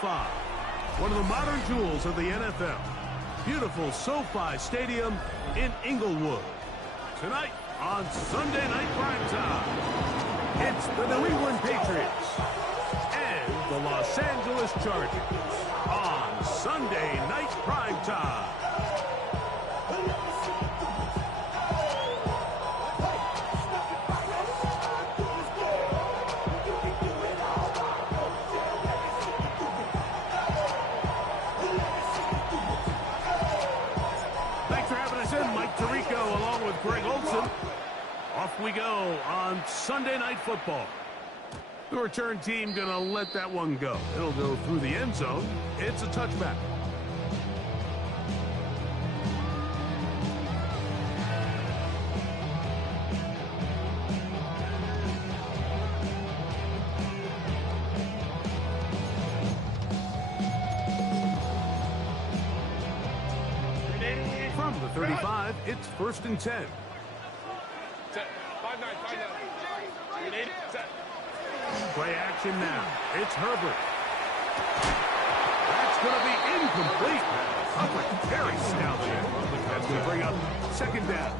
5, one of the modern jewels of the NFL. Beautiful SoFi Stadium in Inglewood. Tonight on Sunday Night Primetime, it's the New England Patriots and the Los Angeles Chargers on Sunday Night Primetime. Along with Greg Olson. Off we go on Sunday Night Football. The return team going to let that one go. It'll go through the end zone. It's a touchback. From the 35, it's 1st and 10. Set. 5-9. Set. Play action now. It's Herbert. That's going to be incomplete. Very stout there. That's going to bring up 2nd down.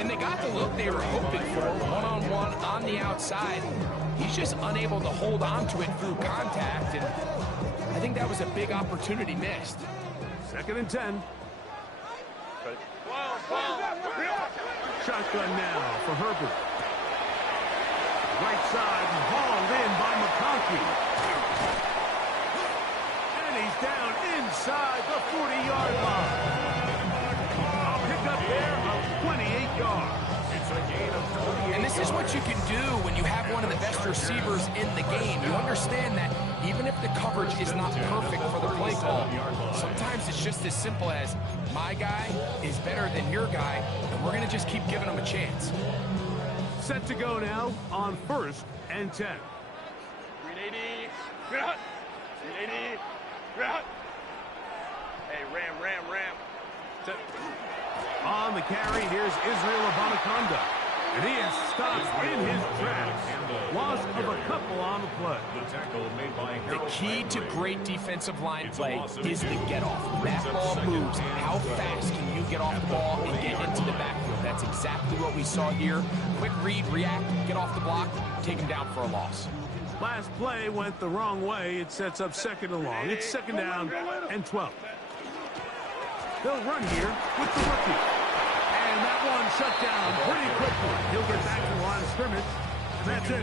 And they got the look they were hoping for, one-on-one on the outside. He's just unable to hold on to it through contact, and I think that was a big opportunity missed. 2nd and 10. Shotgun now for Herbert. Right side hauled in by McConkey. And he's down inside the 40-yard line. A pickup there of 28 yards. It's a gain of 28. And this is what you can do when you have one of the best receivers in the game. You understand that even if the coverage is not perfect for the play call, sometimes it's just as simple as my guy is better than your guy, and we're going to just keep giving him a chance. Set to go now on 1st and 10. 380. 380. Hey, ram. Set. On the carry, here's Israel Abanikanda. And he is stopped in his tracks. Loss of a couple on the play. The key to great defensive line play is the get-off. That ball moves. How fast can you get off the ball and get into the backfield? That's exactly what we saw here. Quick read, react, get off the block, take him down for a loss. Last play went the wrong way. It sets up 2nd and long. It's 2nd down and 12. They'll run here with the rookie. And that one shut down pretty quickly. He'll get back to the line of scrimmage. And that's it.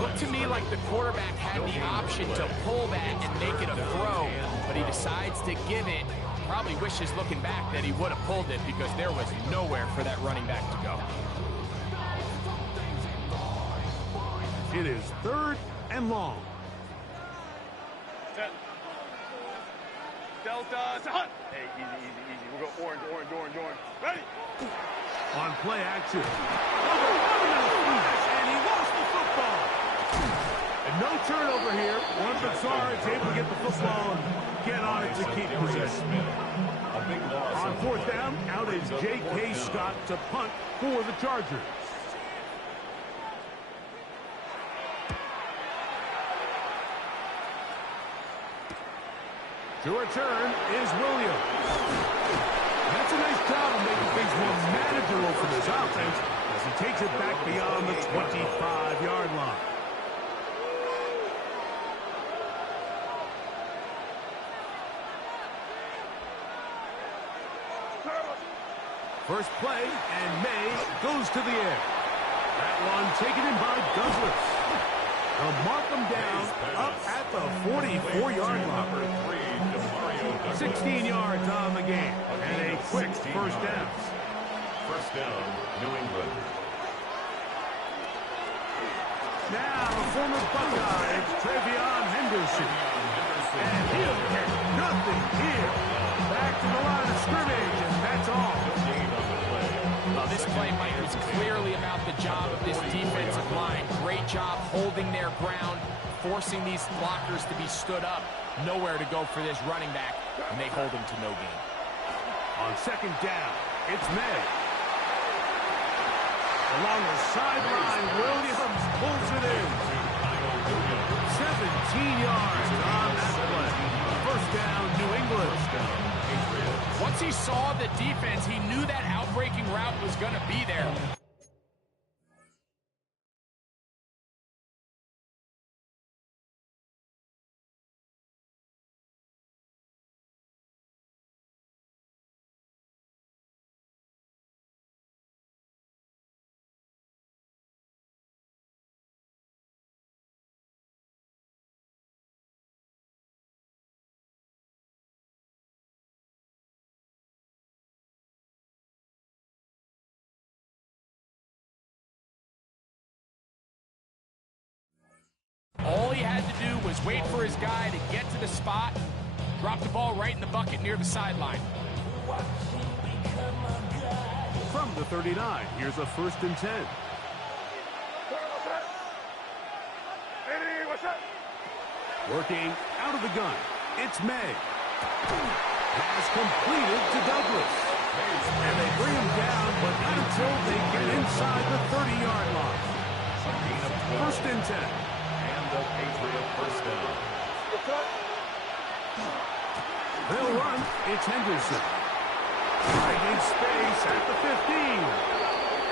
Looked to me like the quarterback had the option to pull that and make it a throw, but he decides to give it. Probably wishes looking back that he would have pulled it because there was nowhere for that running back to go. It is 3rd and long. Set. Delta. Set. Hey, easy. We'll go orange. Ready? On play action. And he lost the football. And no turnover here. One Bazzar is able to get the football and get on it to keep possession. On 4th down, out is J.K. Scott to punt for the Chargers. To return is Williams. That's a nice job of making things more manageable for this offense as he takes it back beyond the 25-yard line. First play, and May goes to the air. That one taken in by Douglas. They'll mark them down up at the 44-yard line. 16 yards on the game, and a quick 1st down. 1st down, New England. Now, former Buckeye, it's Travion Henderson. And he'll get nothing here. Back to the line of scrimmage, and that's all. Well, this play, Mike, was clearly about the job of this defensive line. Great job holding their ground, forcing these blockers to be stood up. Nowhere to go for this running back, and they hold him to no gain. On 2nd down, it's May. Along the sideline, Williams pulls it in. 17 yards saw the defense. He knew that outbreaking route was going to be there. All he had to do was wait for his guy to get to the spot, drop the ball right in the bucket near the sideline. From the 39, here's a 1st and 10. Working out of the gun, it's May. Has completed to Douglas. And they bring him down, but not until they get inside the 30-yard line. 1st and 10. And the Patriot first down. They'll run. It's Henderson. Right in space at the 15.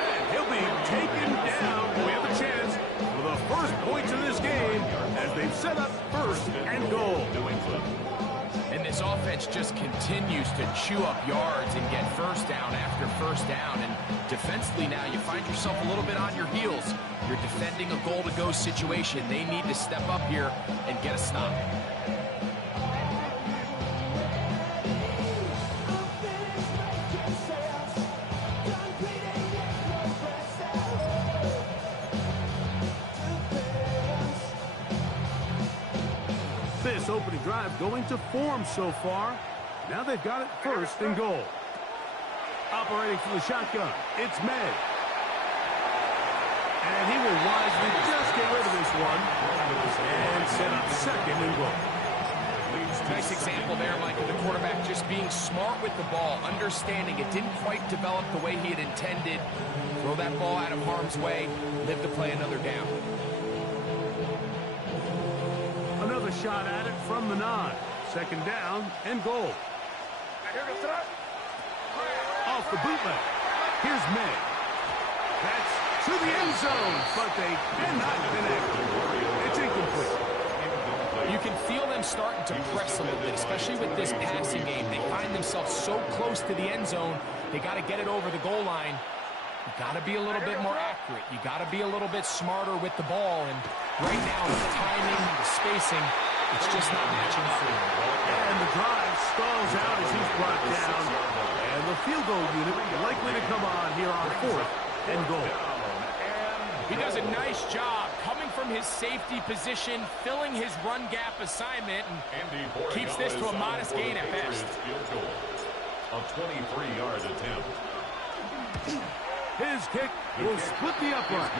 And he'll be taken down. We have a chance for the first points of this game as they've set up 1st and goal. New England. And this offense just continues to chew up yards and get 1st down after 1st down. And defensively now, you find yourself a little bit on your heels. You're defending a goal-to-go situation. They need to step up here and get a stop. This opening drive going to form so far. Now they've got it 1st and goal. Operating from the shotgun, it's May. And he will wisely just get rid of this one and set up 2nd and goal. Nice example there, Mike, of the quarterback just being smart with the ball, understanding it didn't quite develop the way he had intended. Throw that ball out of harm's way, live to play another down. Another shot at it from the 9. 2nd down and goal. Off the bootleg. Here's May. That's to the end zone, but they cannot connect. It's incomplete. You can feel them starting to press a little bit, especially with this passing game. They find themselves so close to the end zone, they got to get it over the goal line. You got to be a little bit more accurate. You got to be a little bit smarter with the ball. And right now, the timing, the spacing, it's just not matching up. And the drive stalls out as he's brought down. And the field goal unit likely to come on here on 4th and goal. He does a nice job coming from his safety position, filling his run gap assignment, and keeps this to a modest gain at best. A 23-yard attempt. His kick will split the uprights.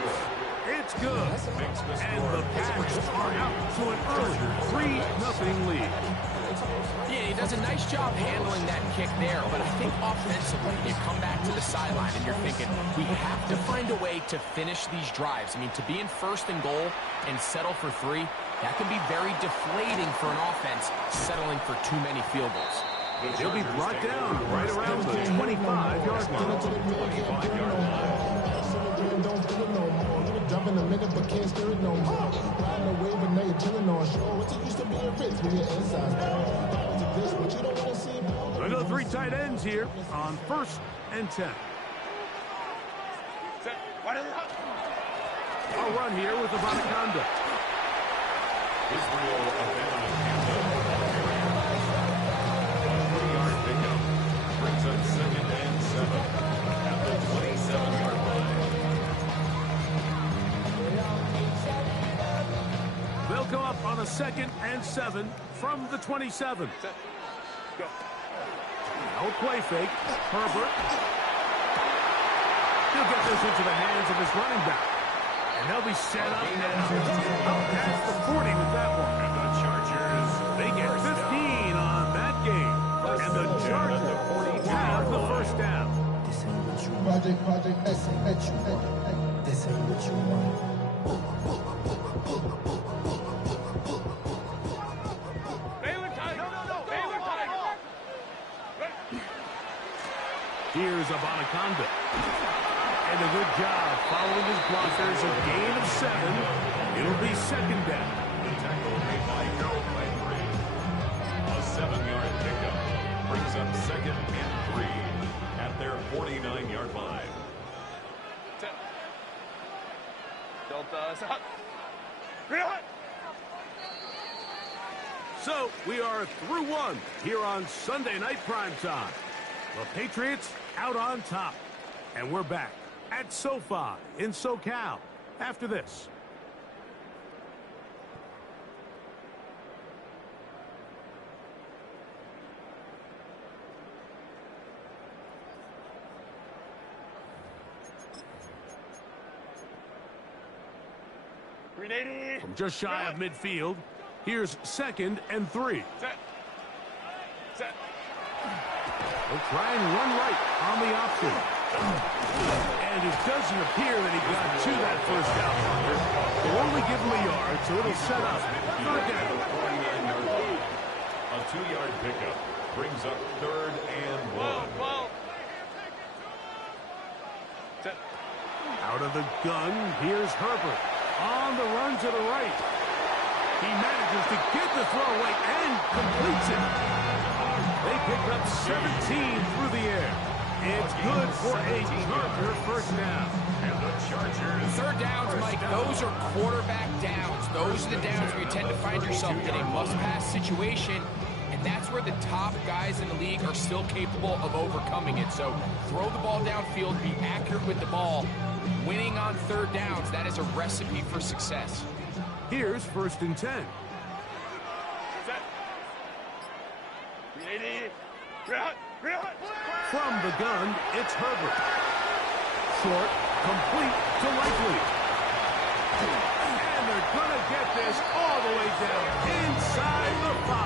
It's good. And the Pats are out to an early 3-0 lead. Yeah, he does a nice job handling that kick there, but I think offensively, you come back to the sideline and you're thinking, we have to find a way to finish these drives. I mean, to be in 1st and goal and settle for 3, that can be very deflating for an offense settling for too many field goals. He'll be brought down right around the 25-yard line. Jump in a minute, but can't stir it no more. Riding a wave and now you're chilling on shore. What's it used to be a Ritz when you're inside? This, but you don't want to see more. Another 3 tight ends here on 1st and 10. A run here with the Bonaconda. Israel Abanikanda. 3-yard pickup. Brings up 2nd and 7 at the 27-yard line. They'll come up on a 2nd and 7 from the 27. Go. No play fake. Herbert. He'll get this into the hands of his running back. And they'll be set up now. Up past the 40 with that one. And the Chargers, They get 15 on that game. And the Chargers have the 1st down. This ain't what you want. Project, this ain't what you want. This ain't what you want. Here's Abanaconda. And a good job following his blockers. A gain of 7. It'll be second down. The tackle made by Harold Landry. A 7-yard pickup brings up second and 3 at their 49-yard line. Delta, stop. Real hot. So we are through one here on Sunday Night Primetime. The Patriots out on top. And we're back at SoFi in SoCal after this. From just shy of midfield, here's second and 3. Set. Set. They'll try and run right on the option. And it doesn't appear that he got to that first down marker. They'll only give him a yard, so it'll set up third down. A 2-yard pickup brings up third and 1. Set. Out of the gun, here's Herbert. On the run to the right. He manages to get the throw away and completes it. They pick up 17 through the air. It's good for a Charger first down. And the Chargers. Third downs, Mike, those are quarterback downs. Those are the downs where you tend to find yourself in a must-pass situation, and that's where the top guys in the league are still capable of overcoming it. So throw the ball downfield, be accurate with the ball. Winning on third downs, that is a recipe for success. Here's first and 10. Set. 380. Real hot. From the gun, it's Herbert. Short, complete to Likely. And they're going to get this all the way down inside the 5.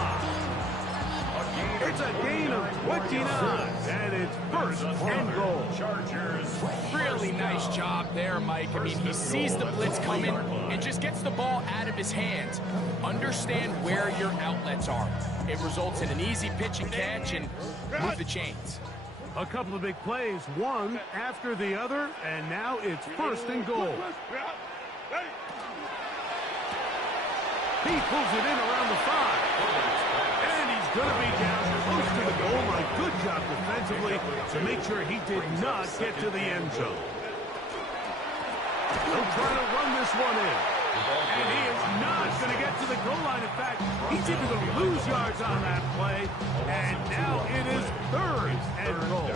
It's a gain of 29, and it's first and goal. Chargers. Really nice job there, Mike. I mean, he sees the blitz coming and just gets the ball out of his hands. Understand where your outlets are. It results in an easy pitch and catch and move the chains. A couple of big plays, one after the other, and now it's first and goal. He pulls it in around the 5. And he's going to be down close to the goal line. Good job defensively to make sure he did not get to the end zone. They'll try to run this one in. And he is not going to get to the goal line. In fact, he's even going to lose yards on that play. And now it is third and goal.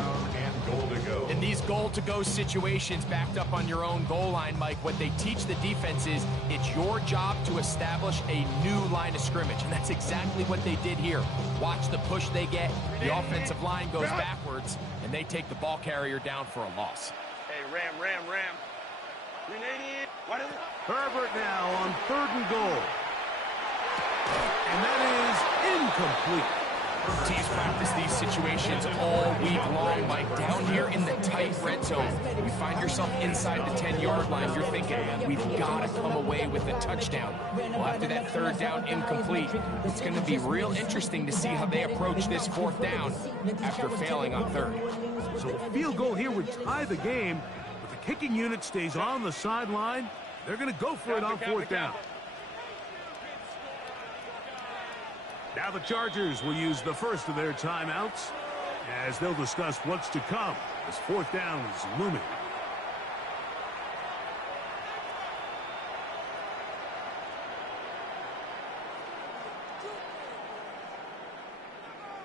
In these goal-to-go situations backed up on your own goal line, Mike, what they teach the defense is it's your job to establish a new line of scrimmage, and that's exactly what they did here. Watch the push they get. The offensive line goes backwards, and they take the ball carrier down for a loss. Hey, Ram. 380. What is it? Herbert now on third and goal. And that is incomplete. Teams practice these situations all week long, Mike. Down here in the tight red zone, you find yourself inside the 10-yard line. You're thinking, we've got to come away with a touchdown. Well, after that third down incomplete, it's going to be real interesting to see how they approach this fourth down after failing on third. So a field goal here would tie the game, but the kicking unit stays on the sideline. They're going to go for it on fourth down. Now the Chargers will use the first of their timeouts as they'll discuss what's to come as fourth down is looming.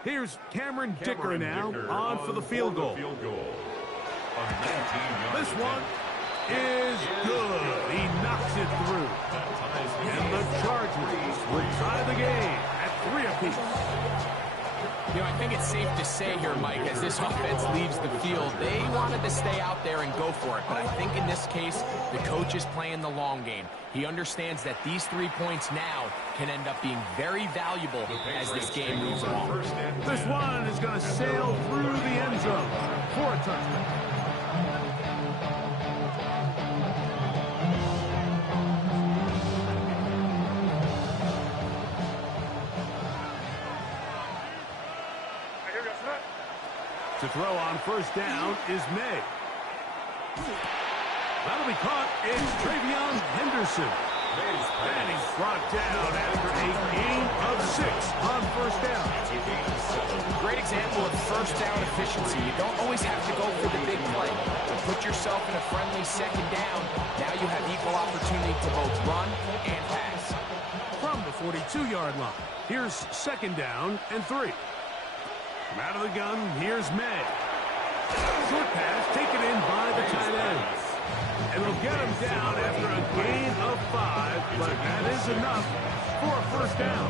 Here's Cameron Dicker now on for the field goal. This one is good. He knocks it through. And the Chargers will tie the game at 3 apiece. You know, I think it's safe to say here, Mike, as this offense leaves the field, they wanted to stay out there and go for it. But I think in this case, the coach is playing the long game. He understands that these 3 points now can end up being very valuable as this game moves along. This one is going to sail through the end zone for a touchdown. To throw on first down is May. That'll be caught. It's Travion Henderson. And he's brought down after a gain of 6 on first down. Great example of first down efficiency. You don't always have to go for the big play. To put yourself in a friendly second down, now you have equal opportunity to both run and pass. From the 42-yard line, here's second down and 3. From out of the gun, here's May. Short pass taken in by the tight end. And they'll get him down after a gain of 5, but that is enough for a first down.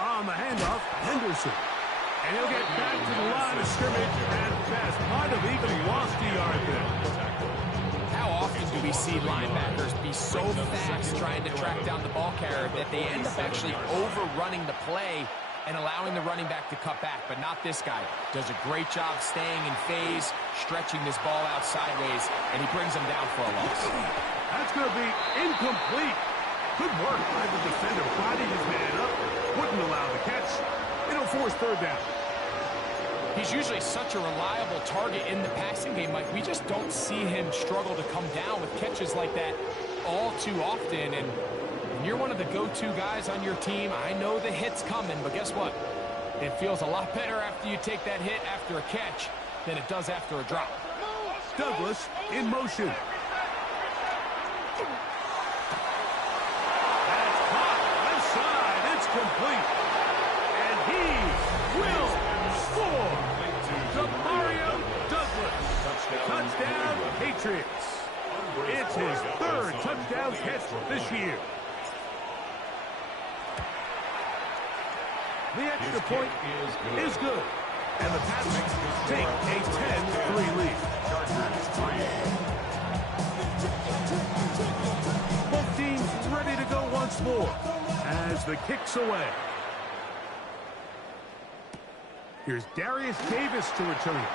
On the handoff, Henderson. And he'll get back to the line of scrimmage and pass. Might have even lost a yard there. How often do we see linebackers be so fast trying to track down the ball carrier that they end up actually overrunning the play and allowing the running back to cut back? But not this guy. Does a great job staying in phase, stretching this ball out sideways, and he brings him down for a loss. That's going to be incomplete. Good work by the defender, bodied his man up, wouldn't allow the catch. It'll force third down. He's usually such a reliable target in the passing game. Like, we just don't see him struggle to come down with catches like that all too often. And when you're one of the go-to guys on your team, I know the hit's coming, but guess what? It feels a lot better after you take that hit after a catch than it does after a drop. Douglas in motion. That's caught. Left side. It's complete. And he will score. Demario Douglas. Touchdown, Patriots. It's his 3rd touchdown catch this year. The extra point is good. And the Pats take a 10-3 lead. Both teams ready to go once more as the kick's away. Here's Darius Davis to return it.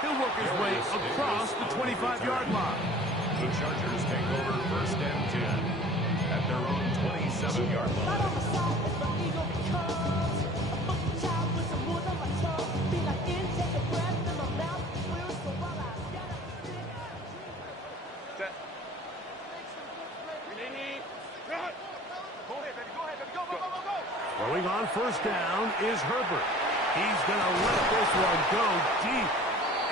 He'll work his way across the 25-yard line. The Chargers take over first and 10 at their own 27-yard line. Set. Go ahead, baby. Go ahead, baby. Go, go, go, go, go. Throwing on first down is Herbert. He's going to let this one go deep.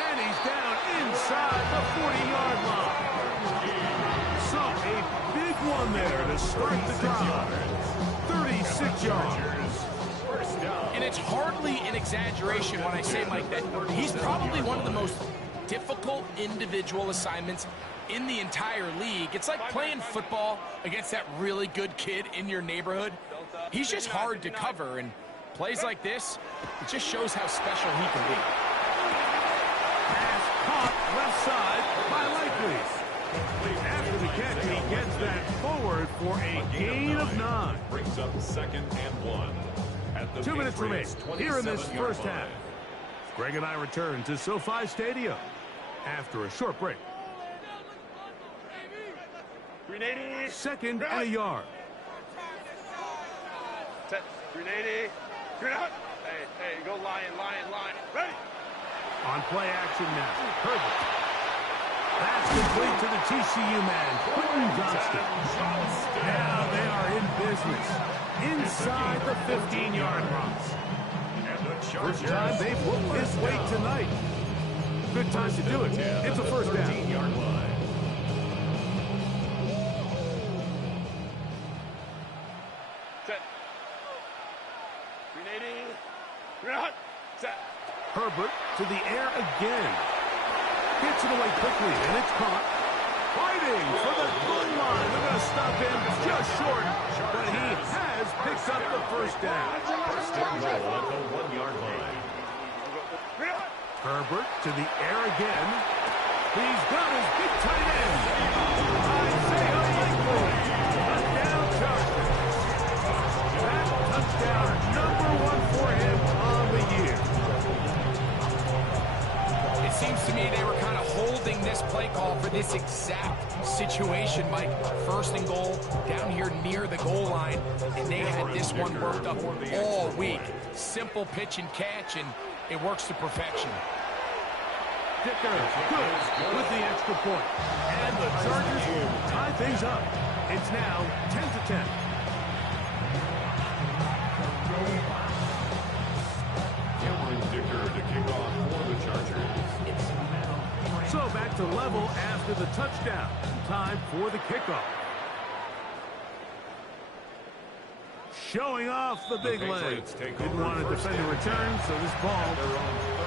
And he's down inside the 40-yard line. So a big one there to start the drive. 36 yards. And it's hardly an exaggeration when I say, Mike, that he's probably one of the most difficult individual assignments in the entire league. It's like playing football against that really good kid in your neighborhood. He's just hard to cover, and plays like this, it just shows how special he can be. Pass caught left side by Likely. After the catch, he gets that forward for a gain of 9. Brings up 2nd and 1. At the 2 minutes remain here in this 27-yard first line. half. Greg and I return to SoFi Stadium after a short break. 380. 2nd and a yard. Set. 380. Hey, hey, go line. Ready. On play action now. Herbert. That's complete to the TCU man, Quentin Johnston. Now they are in business inside the 15-yard line. First time they've whooped this weight tonight. Good time to do it. It's a first down. 13-yard line. Set. 380. Set. Herbert to the air again. Gets it away quickly, and it's caught. Fighting for the goal line. They're going to stop him just short, but he has picked up the first down. First and goal at the 1-yard line. Herbert to the air again. He's got his big tight end. Isaiah Likely. Touchdown Chargers. That touchdown number 1 for him on the year. It's seems to me they were kind of holding this play call for this exact situation, Mike. First and goal, down here near the goal line, and they had this one worked up all week. Simple pitch and catch, and it works to perfection. Dicker good with the extra point. And the Chargers tie things up. It's now 10-10. Cameron Dicker to kick off for the Chargers. So back to level after the touchdown. Time for the kickoff. Showing off the big leg. Didn't want to defend the return, so this ball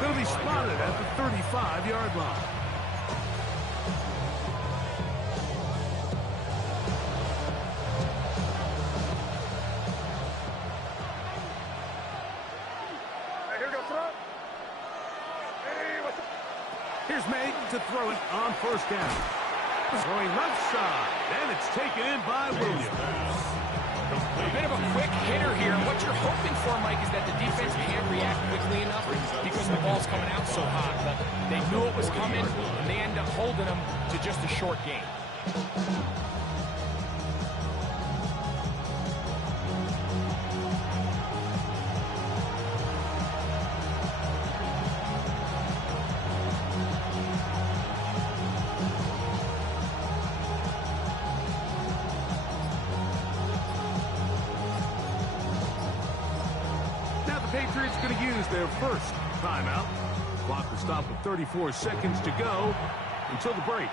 going to be spotted at the 35-yard line. Here's May to throw it on first down. Throwing left side, and it's taken in by Williams. A bit of a quick hitter here. What you're hoping for, Mike, is that the defense can't react quickly enough because the ball's coming out so hot. But they knew it was coming, and they end up holding them to just a short gain. Patriots going to use their first timeout. Clock will stop with 34 seconds to go until the break.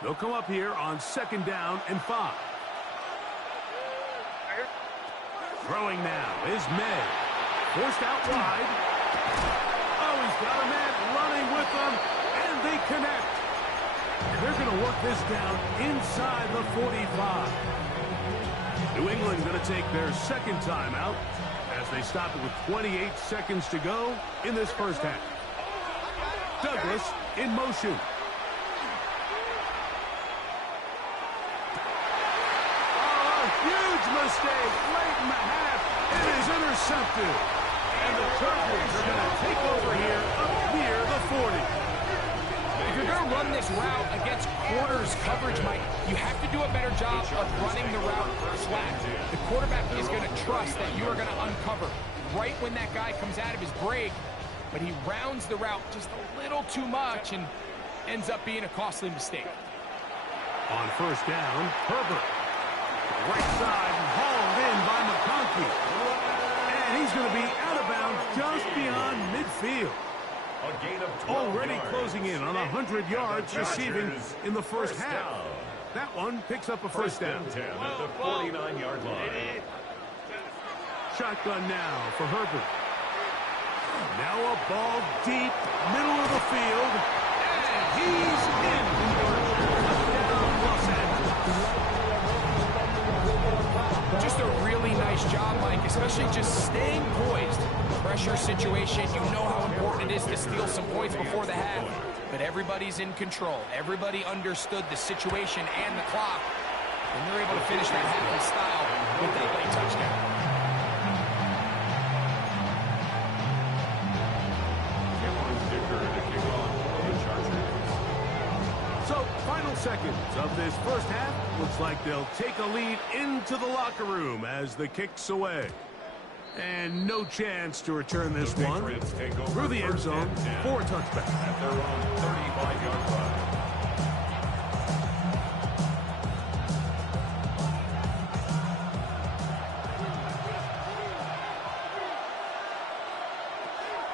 They'll come up here on 2nd down and 5. Throwing now is May. Forced out wide. Oh, he's got a man running with them, and they connect. They're going to work this down inside the 45. New England going to take their second timeout as they stop it with 28 seconds to go in this first half. Douglas in motion. Huge mistake late in the half. It is intercepted. And the Chargers are going to take over here up near the 40. If you're going to run this route against quarters coverage, Mike, you have to do a better job of running the route flat. The quarterback is going to trust that you are going to uncover right when that guy comes out of his break, but he rounds the route just a little too much and ends up being a costly mistake. On first down, Herbert. Right side hauled in by McConkey. And he's going to be out of bounds just beyond midfield. A gain of 12 Already yards. closing in on 100 yards receiving in the first half. Down. That one picks up a first down. 10 at the 49-yard line. Shotgun now for Herbert. Now a ball deep, middle of the field. And he's in. Touchdown, Los Angeles. Just a really nice job, Mike, especially just staying poised. Pressure situation, you know how important it is to steal some points before the half, but everybody's in control. Everybody understood the situation and the clock, and they're able to finish that half in style with that late touchdown. Cameron Dicker to kick off for the Chargers. So, final seconds of this first half. Looks like they'll take a lead into the locker room as the kick's away. And no chance to return this one through the end zone for a touchback. At their own 35-yard line.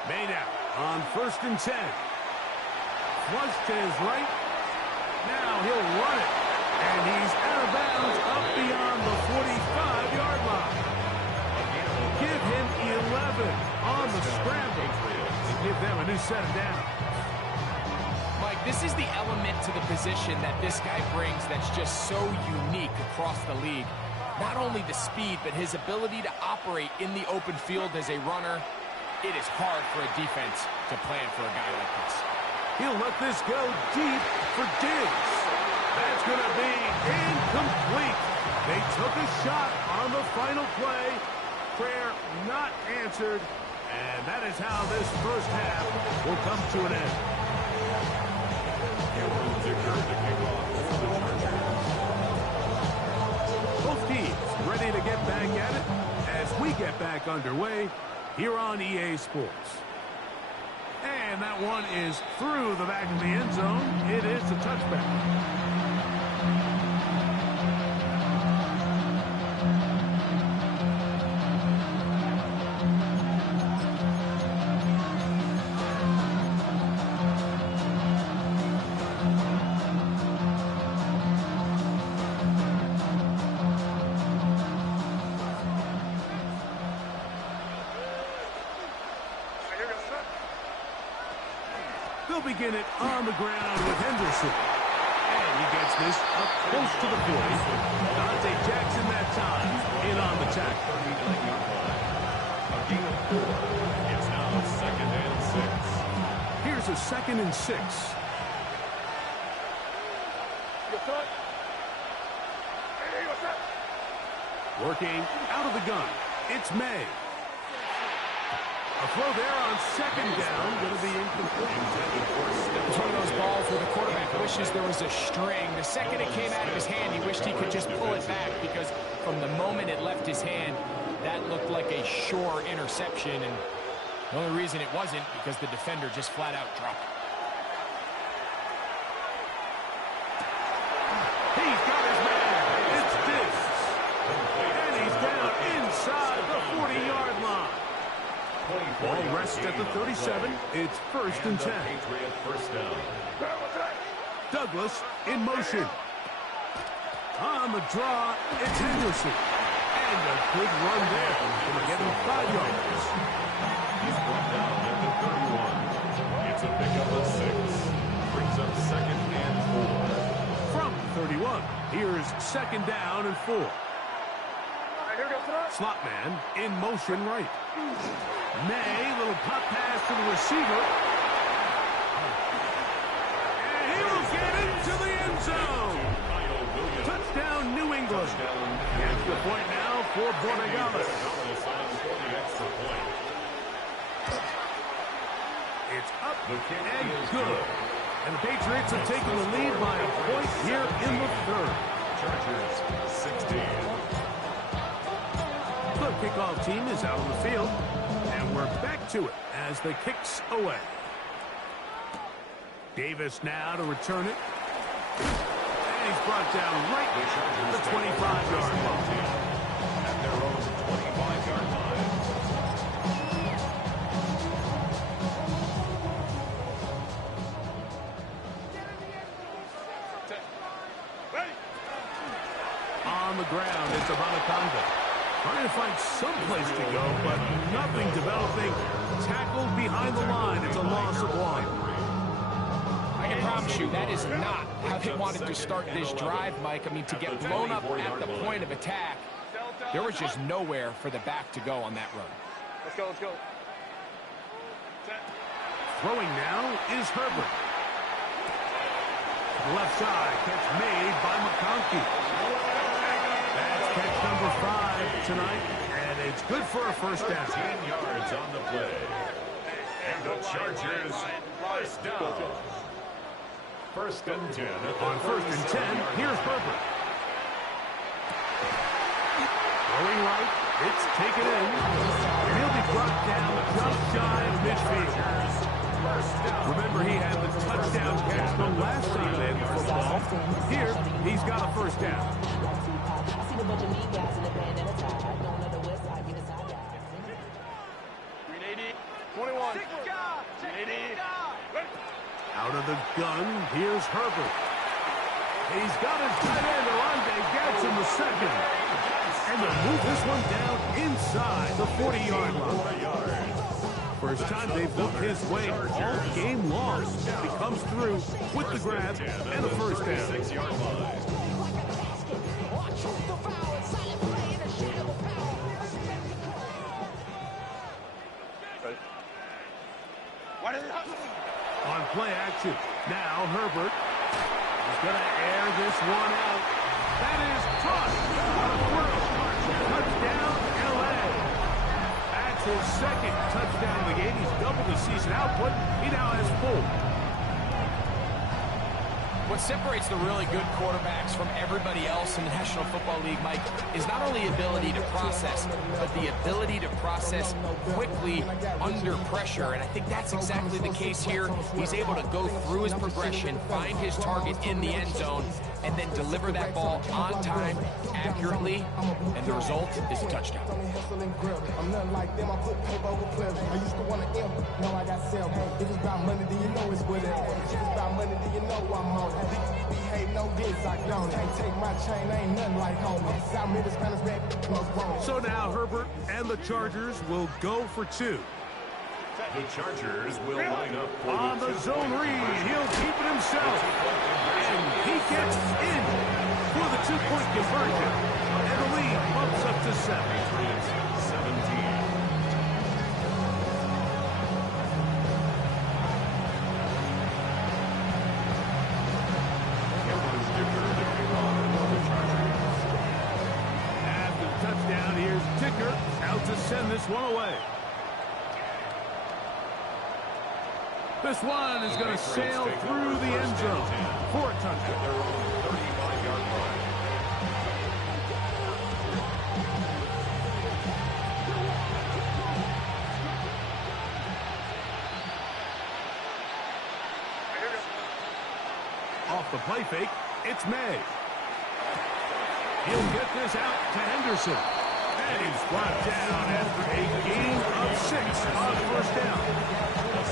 Made out on 1st and 10. Flush to his right. Now he'll run it. And he's out of bounds up beyond the 45-yard line. Give him 11 on the scramble and give them a new set of downs. Mike, this is the element to the position that this guy brings that's just so unique across the league. Not only the speed, but his ability to operate in the open field as a runner. It is hard for a defense to plan for a guy like this. He'll let this go deep for Diggs. That's going to be incomplete. They took a shot on the final play. Prayer not answered. And that is how this first half will come to an end. Both teams ready to get back at it as we get back underway here on EA Sports. And that one is through the back of the end zone. It is a touchback. They'll begin it on the ground with Henderson. And he gets this up close to the 40. Dante Jackson that time in on the tackle. A gain of 4. It's now 2nd and 6. Here's a 2nd and 6. Working out of the gun. It's May. A throw there on 2nd down, going to be incomplete. It's one of those balls where the quarterback wishes there was a string. The second it came out of his hand, he wished he could just pull it back because from the moment it left his hand, that looked like a sure interception. And the only reason it wasn't because the defender just flat out dropped it. He's got his man. It's Diggs. And he's down inside the 40-yard line. Ball rests at the 37. It's 1st and 10. First down. Douglas in motion. On the draw, it's Henderson. And a good run there. Going to get him 5 yards. He's brought down at the 31. It's a pickup of 6. Brings up 2nd and 4. From 31, here's 2nd down and 4. Slot man in motion right. May, little pop pass to the receiver. And he will get into the end zone. Touchdown, New England. Here's the point now for Borregales. It's up and good. And the Patriots have taken the lead by a point here in the 3rd. Chargers 16. The kickoff team is out on the field, and we're back to it as the kick's away. Davis now to return it. And he's brought down right at the 25-yard line. At their own 25-yard line. On the ground, it's Abanikanda. Trying to find some place to go, but nothing developing. Tackled behind the line. It's a loss of 1. I can promise you that is not how they wanted to start this drive, Mike. I mean, to get blown up at the point of attack, there was just nowhere for the back to go on that run. Let's go, let's go. Throwing now is Herbert. Left side, catch made by McConkey. That's catch number 5 tonight, and it's good for a first down. 10 yards on the play. And the Chargers first down. 1st and 10. On 1st and 10, here's Herbert. Throwing right, it's taken in. And he'll be brought down just shy of midfield. Remember, he had the touchdown catch the last time they had the football. Here, he's got a first down. I see the bunch of mean guys in the band and a tie. I don't know the west side, get a side guy. 380, 21. 380. Out of the gun, here's Herbert. He's got his tight end, Arande Gadsden the second. And they'll move this one down inside the 40-yard line. First time they've looked his way all game long. He comes through with the grab and a first down. 6-yard line. Ready? On play action. Now Herbert is going to air this one out. That is caught. What a throw. Touchdown, L.A. That's his second touchdown of the game. He's doubled the season output. He now has 4. What separates the really good quarterbacks from everybody else in the National Football League, Mike, is not only ability to process, but the ability to process quickly under pressure. And I think that's exactly the case here. He's able to go through his progression, find his target in the end zone, and then deliver that ball on time, accurately, and the result is a touchdown. I'm nothing like them, I put paper over pleasure. I used to want to M, now I got self. If it's about money, then you know it's with it. If it's about money, then you know I'm on it. Behave no diss, I don't. Can't take my chain, ain't nothing like home. South Middle Spanish red, no grown. So now Herbert and the Chargers will go for 2. The Chargers will line up for On the zone read, he'll keep it himself. And he gets in for the 2-point conversion. And the lead bumps up to 7. Patriots 17. After the touchdown, here's Dicker out to send this one away. This one is going to sail through the end zone for a touchdown. Their own 35-yard line. Off the play fake, it's May. He'll get this out to Henderson. And he's brought down after a gain of 6 on first down.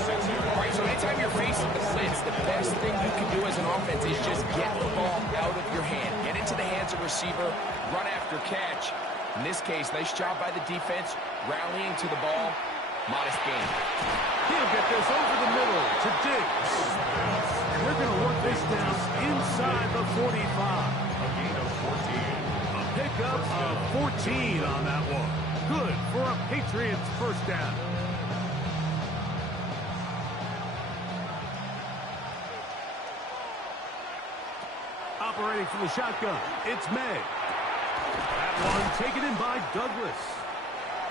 All right, so anytime you're facing the blitz, the best thing you can do as an offense is just get the ball out of your hand. Get into the hands of receiver, run after catch. In this case, nice job by the defense, rallying to the ball. Modest gain. He'll get this over the middle to Diggs. And we're going to work this down inside the 45. A gain of 14. A pickup of 14 on that one. Good for a Patriots first down. Operating from the shotgun, it's May. That one taken in by Douglas.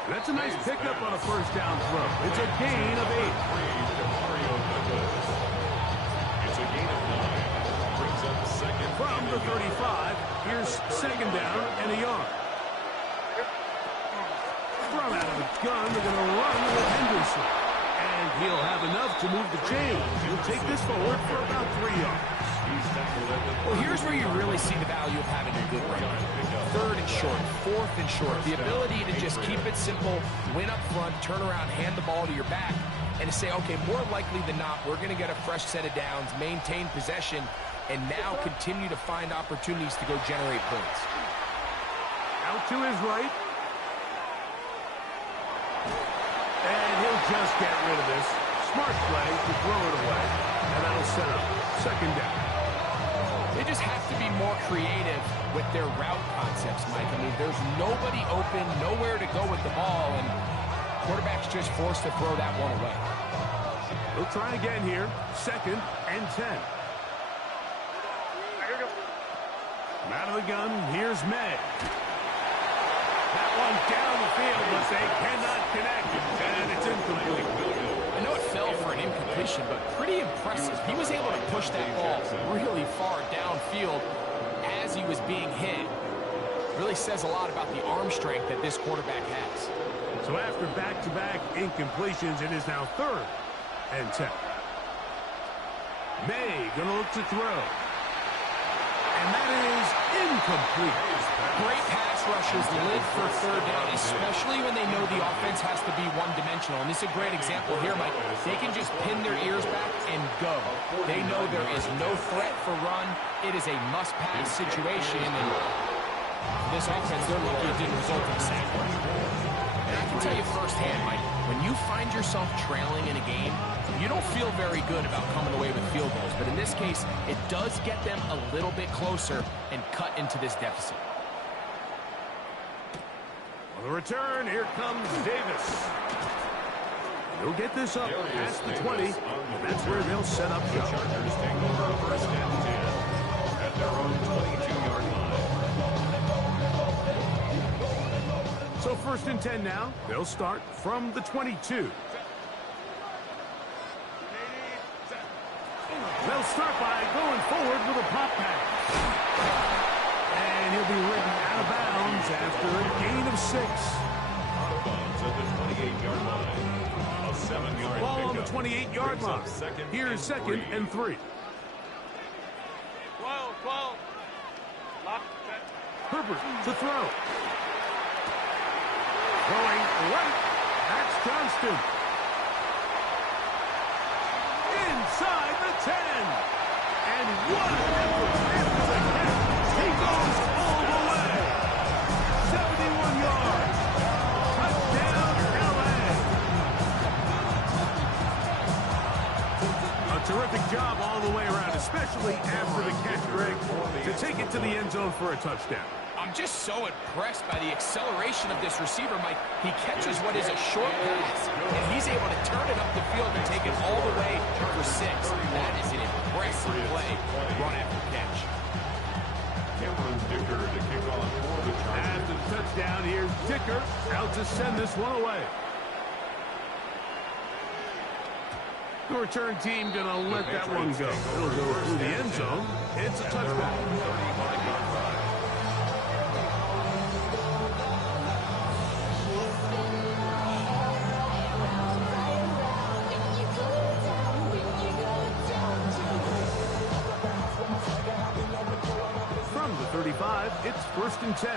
That's a nice pickup on a first down throw. It's a gain of 8. It's a gain of 9. Brings up second. From the 35, here's second down and a yard. From out of the gun, they're going to run with Henderson. And he'll have enough to move the chains. He'll take this forward for about 3 yards. Well, here's where you really see the value of having a good run. 3rd and short, 4th and short. The ability to just keep it simple, win up front, turn around, hand the ball to your back, and to say, okay, more likely than not, we're going to get a fresh set of downs, maintain possession, and now continue to find opportunities to go generate points. Out to his right. And he'll just get rid of this. Smart play to throw it away. And that'll set up second down. They just have to be more creative with their route concepts, Mike. I mean, there's nobody open, nowhere to go with the ball, and quarterback's just forced to throw that one away. We'll try again here. 2nd and 10. From out of the gun, here's May. That one down the field, but they cannot connect. And it's incomplete. I know it fell for an incompletion, but pretty impressive. He was able to push that ball really far downfield as he was being hit. Really says a lot about the arm strength that this quarterback has. So after back-to-back incompletions, it is now 3rd and 10. May going to look to throw. And that is incomplete. Great pass rushers live for 3rd down, especially when they know the offense has to be one-dimensional. And this is a great example here, Mike. They can just pin their ears back and go. They know there is no threat for run. It is a must-pass situation. And for this offense, they're lucky it didn't result in a sack. And I can tell you firsthand, Mike, when you find yourself trailing in a game, you don't feel very good about coming away with field goals. But in this case, it does get them a little bit closer and cut into this deficit. On the return, here comes Davis. He'll get this up past the 20, and that's where they'll set up The shop. Chargers take over first and 10 at their own 22-yard line. So first and 10 now. They'll start from the 22. They'll start by going forward with a pop pass. And he'll be ridden out of bounds after a gain of 6. Out of bounds at the 28-yard line. A 7-yard Ball on the pickup. 28-yard Brings up line. second Here's second and 3. 12. Lock. Herbert to throw. Throwing right. Max Johnston. Inside the 10. And what an effort after the catch. He goes all the way. 71 yards. Touchdown, LA. A terrific job all the way around, especially after the catch, Greg, to take it to the end zone for a touchdown. I'm just so impressed by the acceleration of this receiver, Mike. He catches what is a short pass, and he's able to turn it up the field and take it all the way for 6. That is an impressive play, run after catch. Cameron Dicker to kick off for the Chargers. After the touchdown, here's Dicker out to send this one away. The return team going to let that one go. It'll go through the end zone. It's a touchback. 35-yard line. From the 35, it's first and 10.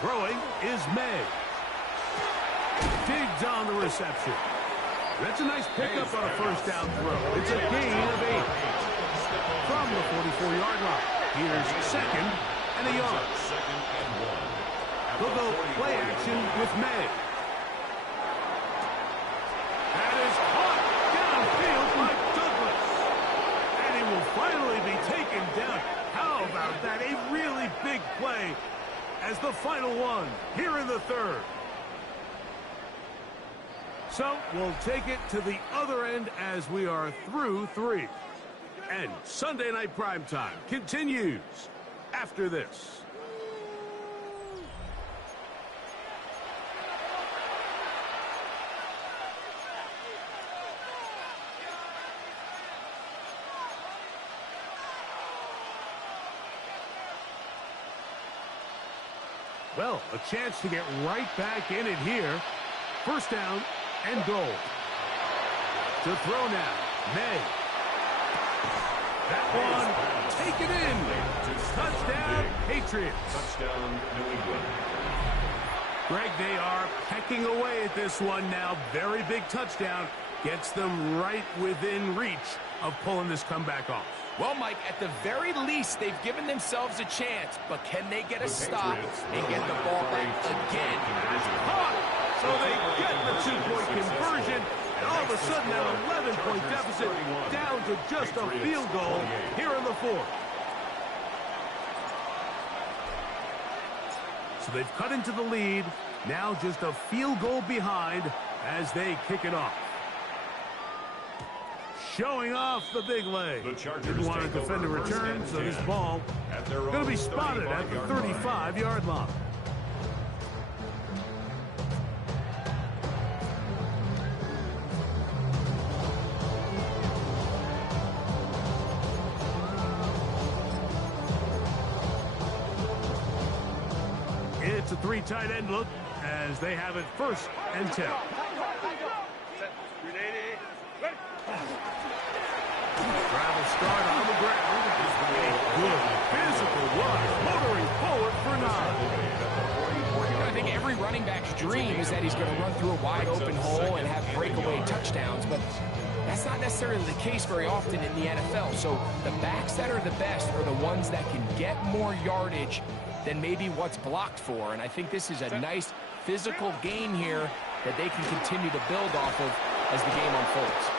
Throwing is May. Digs on the reception. That's a nice pickup on a first down throw. It's a gain of 8. From the 44-yard line, here's second and a yard. Second and 1. They'll go play action with May. That is hot downfield by Douglas. And he will finally be taken down. How about that? A really big play as the final one here in the third. So we'll take it to the other end as we are through 3. And Sunday Night Primetime continues after this. Well, a chance to get right back in it here. First down and goal. To throw now, May. That one, taken in. Touchdown, Patriots. Touchdown, New England. Greg, they are pecking away at this one now. Very big touchdown. Gets them right within reach of pulling this comeback off. Well, Mike, at the very least, they've given themselves a chance, but can they get a stop and get the ball back again? Caught! So they get the 2-point conversion, and all of a sudden an 11-point deficit down to just a field goal here in the fourth. So they've cut into the lead, now just a field goal behind as they kick it off. Showing off the big leg. Didn't want to defend a return, so this ball going to be spotted at the 35-yard line. It's a 3 tight end look as they have it first and 10. Travel start on the ground. A good physical rush, motoring forward for 9. I think every running back's dream is that he's going to run through a wide open hole and have breakaway touchdowns, but that's not necessarily the case very often in the NFL. So the backs that are the best are the ones that can get more yardage than maybe what's blocked for. And I think this is a nice physical gain here that they can continue to build off of as the game unfolds.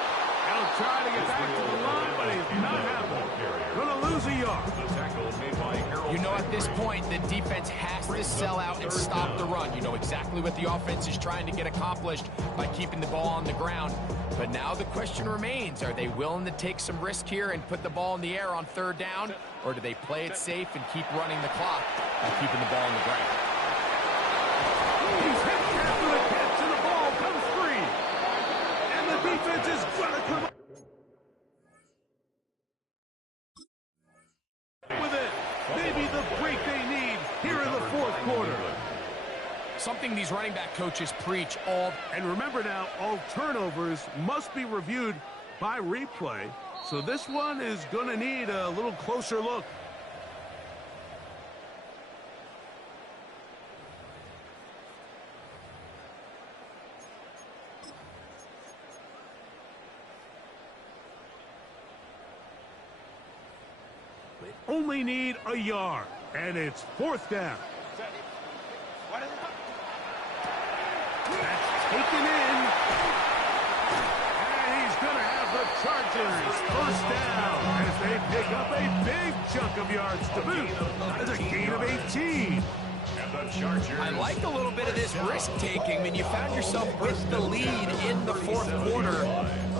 He'll try to get back to the line, but he's not happening. Going to lose a yard. The tackle made by Harold. You at this point, the defense has to sell out and stop the run. You know exactly what the offense is trying to get accomplished by keeping the ball on the ground. But now the question remains, are they willing to take some risk here and put the ball in the air on third down? Or do they play it safe and keep running the clock by keeping the ball on the ground? He's hit after the catch, and the ball comes free. And the defense is going to come up with it. Maybe the break they need here in the fourth quarter. Something these running back coaches preach all. And remember now, all turnovers must be reviewed by replay. So this one is going to need a little closer look. They only need a yard, and it's fourth down. That's taken in. And he's going to have the Chargers first down as they pick up a big chunk of yards to boot. That's a gain of 18. I like a little bit of this risk-taking. I mean, you found yourself with the lead in the fourth quarter.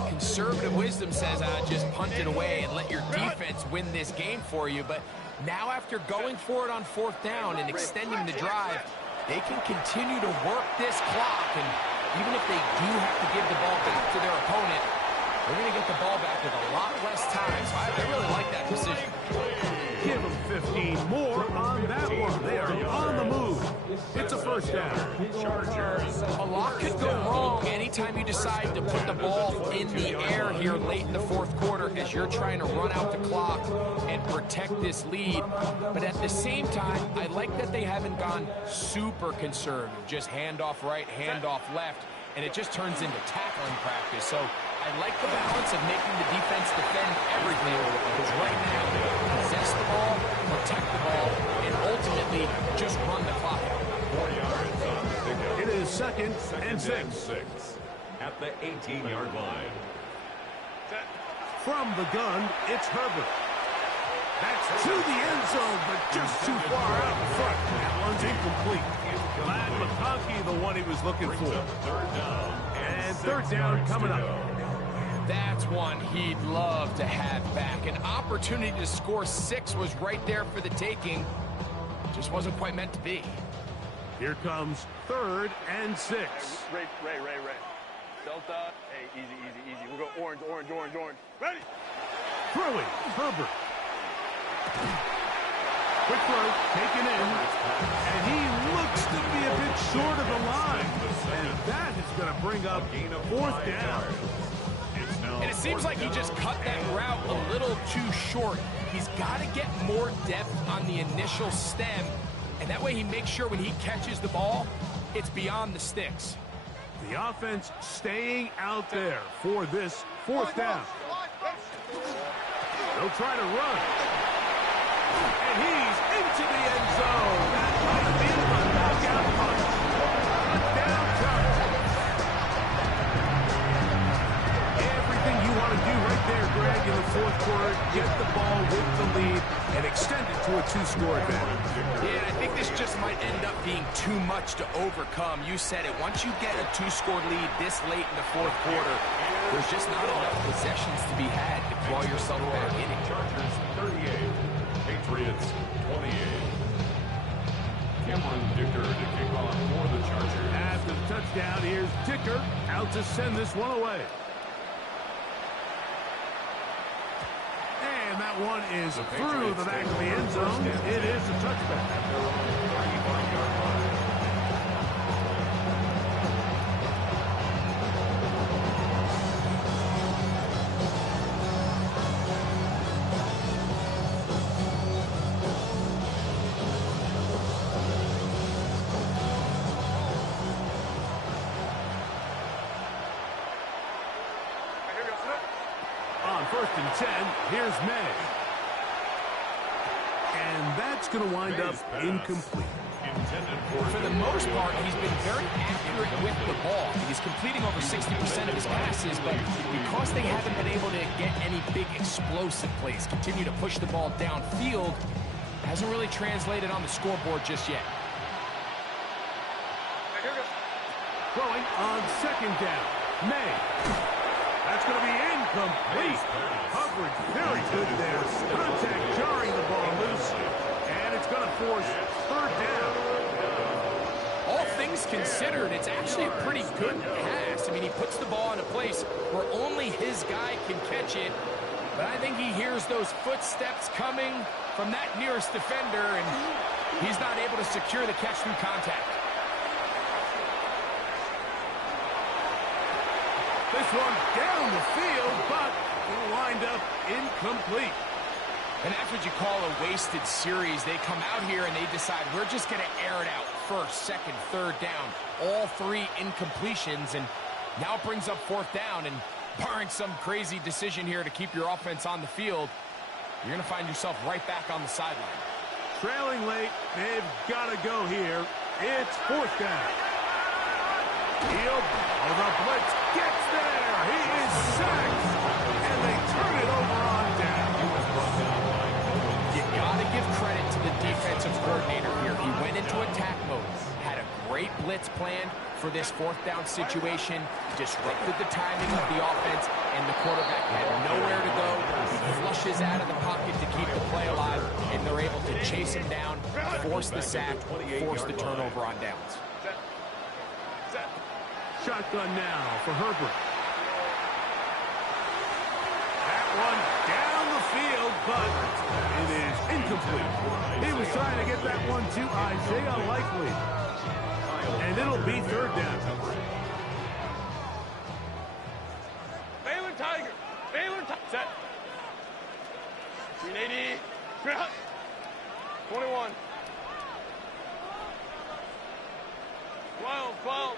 Conservative wisdom says, just punt it away and let your defense win this game for you. But now after going for it on fourth down and extending the drive, they can continue to work this clock. And even if they do have to give the ball back to their opponent, they're going to get the ball back with a lot less time. So I really like that decision. Give them 15 more on that one. They are on the move. It's a first down. A lot could go wrong anytime you decide to put the ball in the air here late in the fourth quarter as you're trying to run out the clock and protect this lead. But at the same time, I like that they haven't gone super conservative. Just handoff right, handoff left, and it just turns into tackling practice. So I like the balance of making the defense defend everything, because right now, possess the ball, protect the ball, and ultimately just run the clock out. 4 yards on the pickup. It is second and 6. At the 18-yard line. From the gun, it's Herbert. That's to the end zone, but just too far out in front. That one's incomplete. Glad McConkey, the one he was looking for. Third down. And third down coming up. That's one he'd love to have back. An opportunity to score 6 was right there for the taking. Just wasn't quite meant to be. Here comes third and 6. Ray. Delta. Hey, easy. We'll go orange. Ready? Throwing, Herbert. Quick throw, taken in. And he looks to be a bit short of the line. And that is going to bring up fourth down. And it seems like he just cut that route a little too short. He's got to get more depth on the initial stem, and that way he makes sure when he catches the ball, it's beyond the sticks. The offense staying out there for this fourth down. They'll try to run. And he's into the end zone. That might have been a knockout punch. Touchdown, Chargers. Everything you want to do right there, Greg, in the fourth quarter, get the ball with the lead and extend it to a 2-score advantage. Yeah, I think this just might end up being too much to overcome. You said it. Once you get a 2-score lead this late in the fourth quarter, there's just not enough possessions to be had to claw yourself back in it. Chargers 38, Patriots 28. Cameron Dicker to kick off for the Chargers. After the touchdown, here's Dicker out to send this one away. And that one is through the back of the end zone. It is a touchback. On 1st and 10, here's May. And that's going to wind up incomplete. For the most part, he's been very accurate with the ball. He's completing over 60% of his passes, but because they haven't been able to get any big explosive plays, continue to push the ball downfield, Hasn't really translated on the scoreboard just yet. Throwing on second down. May. That's going to be incomplete. Coverage very good there. Contact jarring the ball loose. And it's going to force third down. All things considered, it's actually a pretty good pass. I mean, he puts the ball in a place where only his guy can catch it. But I think he hears those footsteps coming from that nearest defender, and he's not able to secure the catch through contact. This one down the field, but will wind up incomplete. And that's what you call a wasted series. They come out here and they decide, we're just going to air it out. First, second, third down. All three incompletions, and now it brings up fourth down. And barring some crazy decision here to keep your offense on the field, you're going to find yourself right back on the sideline. Trailing late, they've got to go here. It's fourth down. Field, the blitz gets there. He is sacked, and they turn it over on down. You got to give credit to the defensive coordinator here. He went into attack mode, had a great blitz plan for this fourth down situation, disrupted the timing of the offense, and the quarterback had nowhere to go. He flushes out of the pocket to keep the play alive, and they're able to chase him down, force the sack, force the turnover on downs. Shotgun now for Herbert. That one down the field, but it is incomplete. He was trying to get that one to Isaiah Likely. And it'll be third down. Baylor Tiger. Baylor Tiger. Set. 380. 21. 12.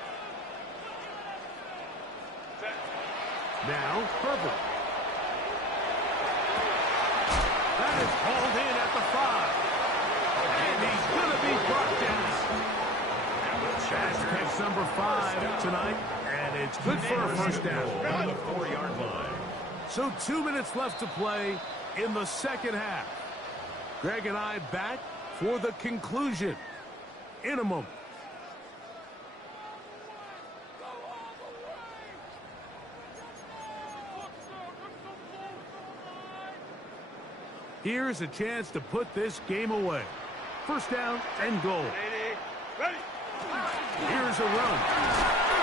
Set. Now, Herbert. That is hauled in at the 5. And he's going to be brought down. That's catch number 5 tonight, and it's good for a first down. On the 4-yard line. So 2 minutes left to play in the second half. Greg and I back for the conclusion in a moment. Here's a chance to put this game away. First down and goal. Ready. Here's a run.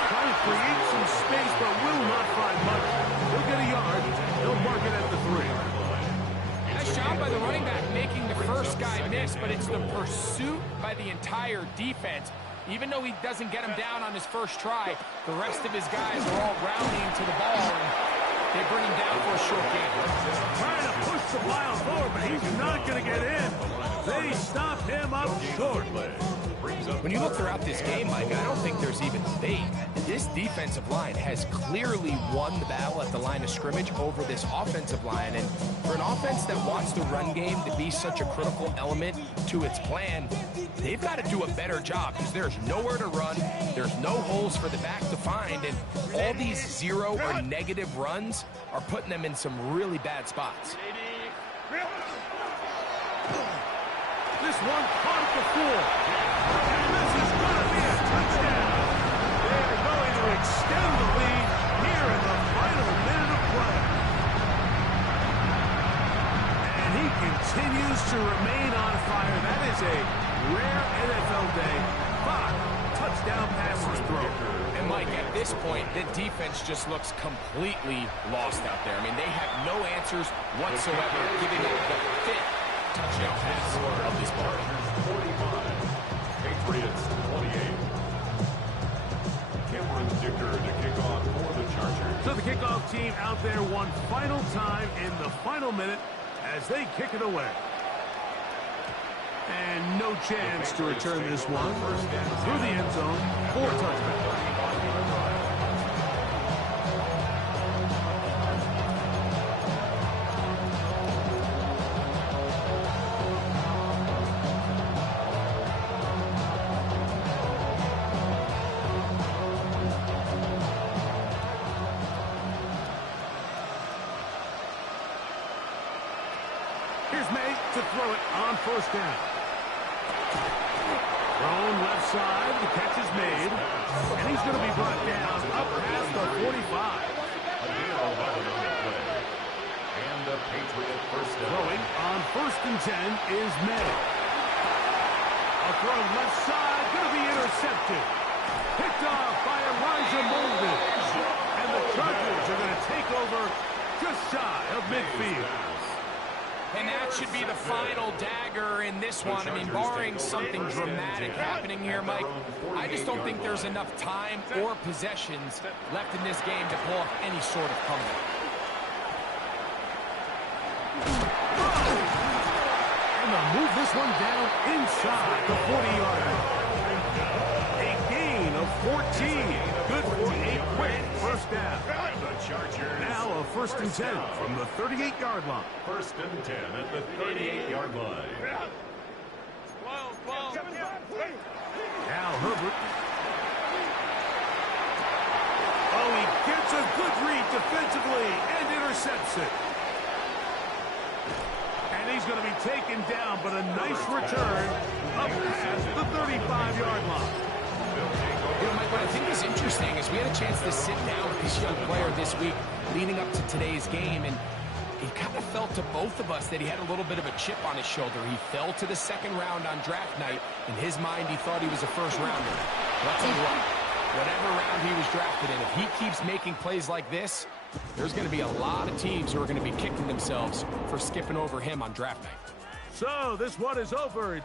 Trying to create some space, but will not find much. He'll get a yard. He'll mark it at the 3. Nice job by the running back making the first guy miss, but it's the pursuit by the entire defense. Even though he doesn't get him down on his first try, the rest of his guys are all rallying to the ball, and they bring him down for a short game. Trying to push the pile forward, but he's not going to get in. They stop him up short. When you look throughout this game, Mike, I don't think there's even debate. This defensive line has clearly won the battle at the line of scrimmage over this offensive line. And for an offense that wants the run game to be such a critical element to its plan, they've got to do a better job because there's nowhere to run. There's no holes for the back to find. And all these zero or negative runs are putting them in some really bad spots. This one caught at the 4. And this is going to be a touchdown. They're going to extend the lead here in the final minute of play. And he continues to remain on fire. That is a rare NFL day. 5 touchdown passes thrown. And Mike, at this point, the defense just looks completely lost out there. I mean, they have no answers whatsoever, giving it the 5th touchdown pass of this ball. 45. Patriots 28. Cameron Dicker to kick off for the Chargers. So the kickoff team out there one final time in the final minute as they kick it away. And no chance to return this one through the end zone for a touchdown. Here's May to throw it on first down. Thrown left side. The catch is made. And he's going to be brought down up past the 45. And the Patriot first down. Throwing on 1st and 10 is May. A throw left side, going to be intercepted. Picked off by Elijah Molden. And the Chargers are going to take over just shy of midfield. And that should be the final dagger in this one. I mean, barring something dramatic happening here, Mike, I just don't think there's enough time or possessions left in this game to pull off any sort of comeback. And they'll move this one down inside the 40-yard line. A gain of 14. Good for a quick first down. Now a 1st and 10 from the 38-yard line. 1st and 10 at the 38-yard line. Now Herbert. Oh, he gets a good read defensively and intercepts it. And he's going to be taken down, but a nice return up past the 35-yard line. You know, Mike, what I think is interesting is we had a chance to sit down with this young player this week leading up to today's game, and it kind of felt to both of us that he had a little bit of a chip on his shoulder. He fell to the 2nd round on draft night. In his mind, he thought he was a 1st rounder. But I'll tell you what, whatever round he was drafted in, if he keeps making plays like this, there's going to be a lot of teams who are going to be kicking themselves for skipping over him on draft night. So this one is over.